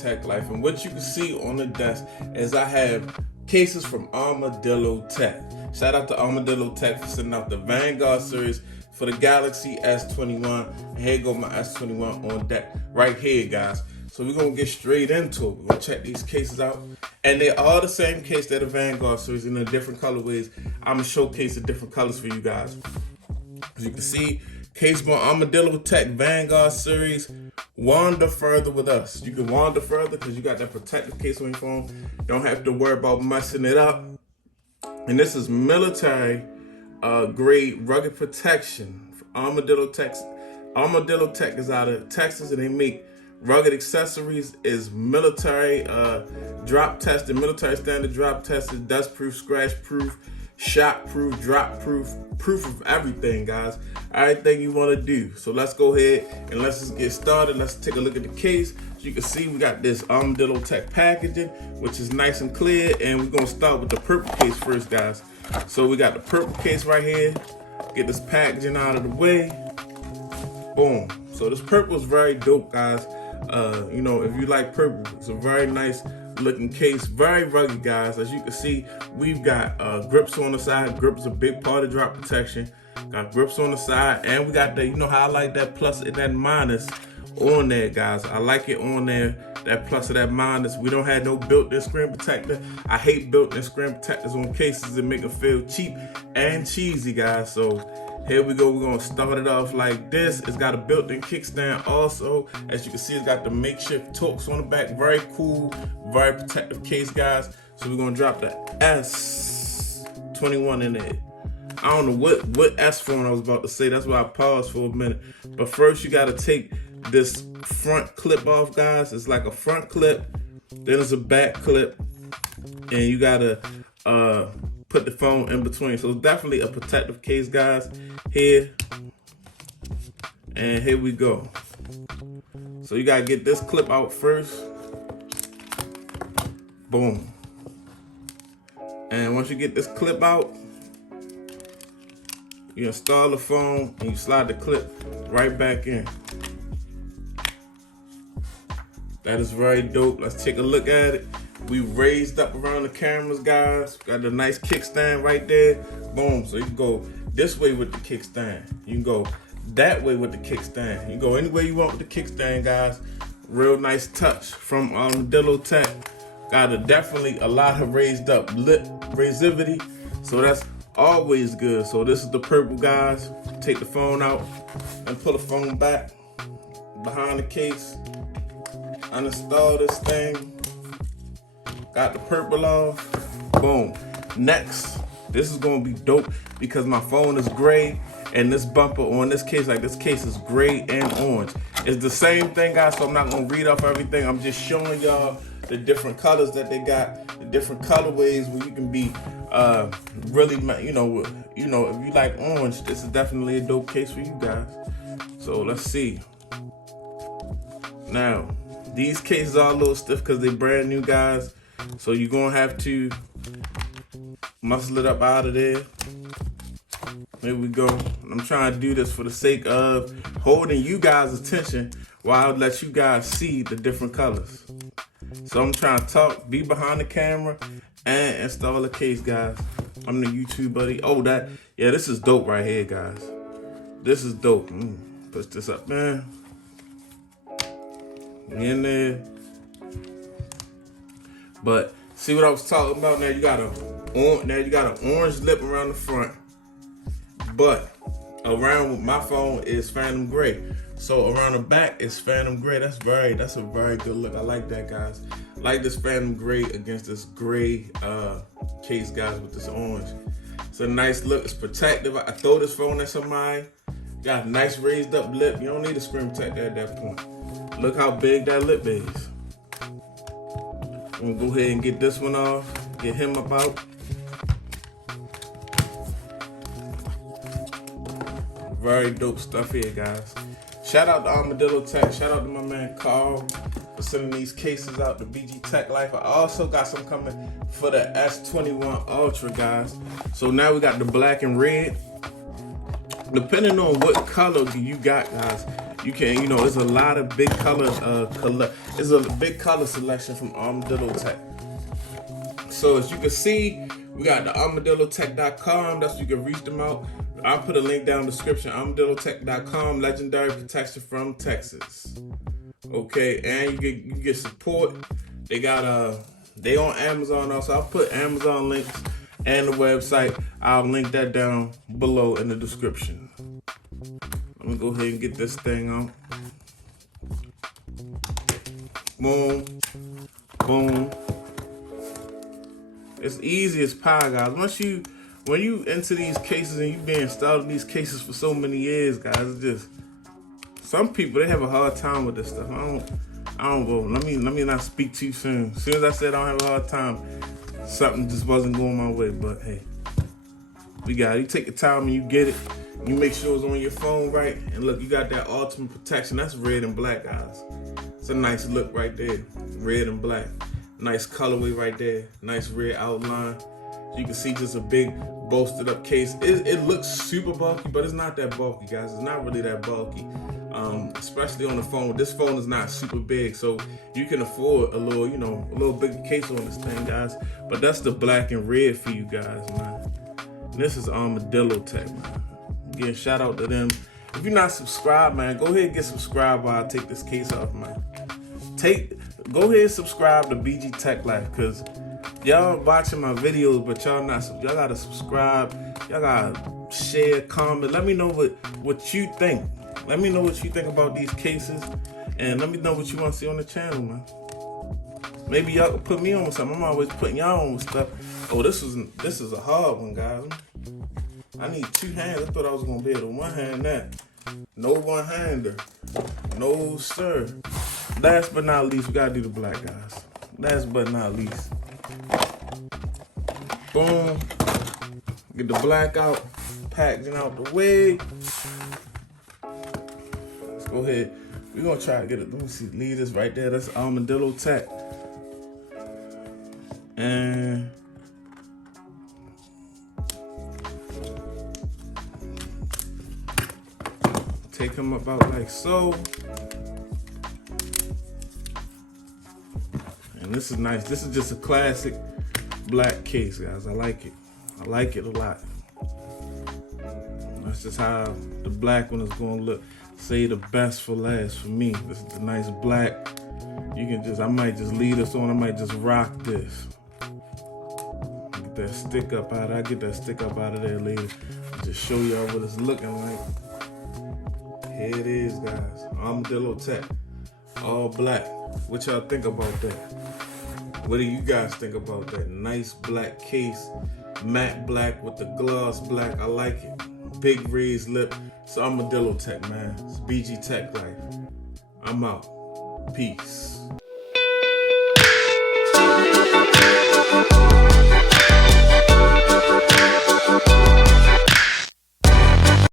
Armadillotek Life, and what you can see on the desk is I have cases from Armadillotek. Shout out to Armadillotek for sending out the Vanguard series for the Galaxy S21. And here go my S21 on deck right here, guys. So we're gonna get straight into it. We're gonna check these cases out. And they are the same case that the Vanguard series in the different colorways. I'm gonna showcase the different colors for you guys. As you can see, case from Armadillotek Vanguard series. Wander further with us. You can wander further because you got that protective case on your phone. Don't have to worry about messing it up. And this is military grade rugged protection. Armadillotek. Armadillotek is out of Texas, and they make rugged accessories. Is military drop tested, military standard drop tested, dust proof, scratch proof, shot proof, drop proof, proof of everything, guys. Everything you want to do. So let's go ahead and let's just get started. Let's take a look at the case. As you can see, we got this Armadillotek packaging, which is nice and clear. And we're gonna start with the purple case first, guys. So we got the purple case right here. Get this packaging out of the way. Boom. So this purple is very dope, guys. You know, if you like purple, it's a very nice looking case, very rugged, guys. As you can see, we've got grips on the side. Grips a big part of drop protection. Got grips on the side, and we got the, you know how I like that plus and that minus on there, guys. I like it on there, that plus or that minus. We don't have no built-in screen protector. I hate built-in screen protectors on cases that make them feel cheap and cheesy, guys. So here we go. We're gonna start it off like this. It's got a built-in kickstand also. As you can see, it's got the makeshift Torx on the back. Very cool, very protective case, guys. So we're gonna drop the S21 in there. I don't know what S phone I was about to say. That's why I paused for a minute. But first, you gotta take this front clip off, guys. It's like a front clip, then there's a back clip, and you gotta put the phone in between. So it's definitely a protective case, guys. Here, and here we go. So you gotta get this clip out first. Boom. And once you get this clip out, you install the phone and you slide the clip right back in. That is very dope. Let's take a look at it. We raised up around the cameras, guys. Got the nice kickstand right there. Boom. So you can go this way with the kickstand. You can go that way with the kickstand. You can go any way you want with the kickstand, guys. Real nice touch from Armadillotek. Got definitely a lot of raised up lip raisivity. So that's always good. So this is the purple, guys. Take the phone out and pull the phone back behind the case. Uninstall this thing. Got the purple off. Boom. Next, this is gonna be dope because my phone is gray and this bumper on this case, like this case is gray and orange. It's the same thing, guys, so I'm not gonna read off everything. I'm just showing y'all the different colors that they got, the different colorways where you can be really, you know, if you like orange, this is definitely a dope case for you guys. So let's see. Now, these cases are a little stiff because they're brand new, guys. So you're gonna have to muscle it up out of there. There we go. I'm trying to do this for the sake of holding you guys' attention while I let you guys see the different colors. So I'm trying to talk, be behind the camera, and install the case, guys. I'm the YouTube buddy. Oh, yeah, this is dope right here, guys. This is dope. Push this up, man. In there. But see what I was talking about? Now you got an orange lip around the front, but around with my phone is Phantom Gray. So around the back is Phantom Gray. That's a very good look. I like that, guys. I like this Phantom Gray against this gray case, guys, with this orange. It's a nice look. It's protective. I throw this phone at somebody. Got a nice raised up lip. You don't need a screen protector at that point. Look how big that lip is. I'm gonna go ahead and get this one off. Get him up out. Very dope stuff here, guys. Shout out to Armadillotek. Shout out to my man Carl for sending these cases out to BG Tech Life. I also got some coming for the S21 Ultra, guys. So now we got the black and red. Depending on what color you got, guys, you can, there's a lot of big colors. It's a big color selection from Armadillotek. So as you can see, we got the armadillotek.com. That's where you can reach them out. I'll put a link down in the description. Armadillotek.com, legendary protection from Texas. Okay, and you get support. They got they on Amazon also. I'll put Amazon links and the website. I'll link that down below in the description. Let me go ahead and get this thing on. Boom, boom. It's easy as pie, guys. When you into these cases and you been installed in these cases for so many years, guys, it's just some people, they have a hard time with this stuff. I don't go. Let me not speak too soon. As soon as I said I don't have a hard time, something just wasn't going my way. But hey, we got it. You take your time and you get it. You make sure it's on your phone right. And look, you got that ultimate protection. That's red and black, guys. It's a nice look right there. Red and black. Nice colorway right there. Nice red outline. So you can see just a big bolstered up case. It looks super bulky, but it's not that bulky, guys. It's not really that bulky. Especially on the phone. This phone is not super big, so you can afford a little bigger case on this thing, guys. But that's the black and red for you guys, man. And this is Armadillotek, man. Again, shout out to them. If you're not subscribed, man, go ahead and get subscribed while I take this case off, man. Go ahead and subscribe to BG Tech Life, cause y'all watching my videos, but y'all gotta subscribe. Y'all gotta share, comment. Let me know what you think. Let me know what you think about these cases, and let me know what you want to see on the channel, man. Maybe y'all can put me on with something. I'm always putting y'all on with stuff. Oh, this is a hard one, guys. I need 2 hands. I thought I was gonna be able to one hand that. No one hander. No sir. Last but not least, we gotta do the black, guys. Last but not least. Boom. Get the black out. Packaging out the way. Let's go ahead. We're gonna try to get it. Let me see. Leave this right there. That's Armadillotek. And take them about like so. And this is nice. This is just a classic black case, guys. I like it. I like it a lot. That's just how the black one is gonna look. Say the best for last for me. This is the nice black. You can I might just leave this on. I might just rock this. Get that stick up out. I'll get that stick up out of there later. Just show y'all what it's looking like. Here it is, guys. Armadillotek. All black. What y'all think about that? What do you guys think about that? Nice black case. Matte black with the gloss black. I like it. Big raised lip. It's Armadillotek, man. It's BG Tech Life. I'm out. Peace.